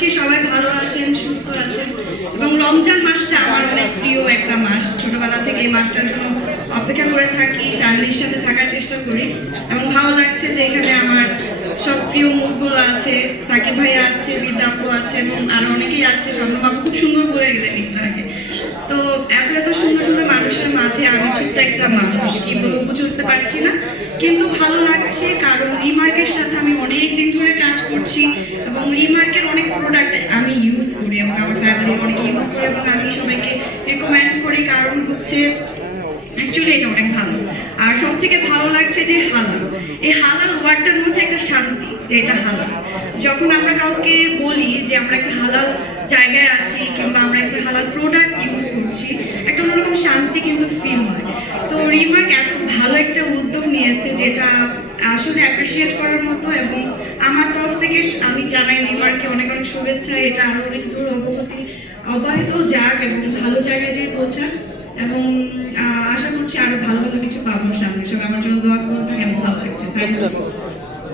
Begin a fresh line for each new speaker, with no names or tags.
করছি সবাই ভালো আছেন, সুস্থ আছেন। এবং রমজান মাসটা আমার অনেক প্রিয় একটা মাস। ছোটবেলা থেকে এই মাসটার জন্য অপেক্ষা করে থাকি, ফ্যামিলির সাথে থাকার চেষ্টা করি। এবং ভালো লাগছে যে এখানে আমার সব প্রিয় মুখগুলো আছে, সাকিব ভাই আছে বিদ্যাপু আছে, এবং আরও অনেকেই আছে। স্বর্ণবাবু খুব সুন্দর করে গেলেন একটু আগে তো এত এত সুন্দর সুন্দর মানুষের মাঝে আমি ছোট্ট একটা মানুষ। কি বলব বুঝে উঠতে পারছি না। কিন্তু ভালো লাগছে কারণ রিমার্কের করছি এবং রিমার্কের অনেক প্রোডাক্ট আমি ইউজ করি এবং আমার ফ্যামিলির অনেকে ইউজ করে এবং আমি সবাইকে রেকমেন্ড করি। কারণ হচ্ছে অ্যাকচুয়ালি এটা অনেক ভালো। আর সব থেকে ভালো লাগছে যে হালাল। এই হালাল ওয়ার্ডটার মধ্যে একটা শান্তি, যে এটা হালাল। যখন আমরা কাউকে বলি যে আমরা একটা হালাল জায়গায় আছি কিংবা আমরা একটা হালাল প্রোডাক্ট ইউজ করছি, একটা অন্যরকম শান্তি কিন্তু ফিল হয়। তো রিমার্ক এত ভালো একটা উদ্যোগ নিয়েছে যেটা আসলে অ্যাপ্রিসিয়েট করার মতো এবং আমার তরফ থেকে আমি জানাই নেইমারকে অনেক অনেক শুভেচ্ছা, এটা আরও অনেক দূর অগ্রগতি অব্যাহত যাক এবং ভালো জায়গায় যেয়ে পৌঁছাক এবং আশা করছি আরও ভালো ভালো কিছু পাবো সামনে। সবাই আমার জন্য দোয়া করবেন এবং ভালো লাগছে।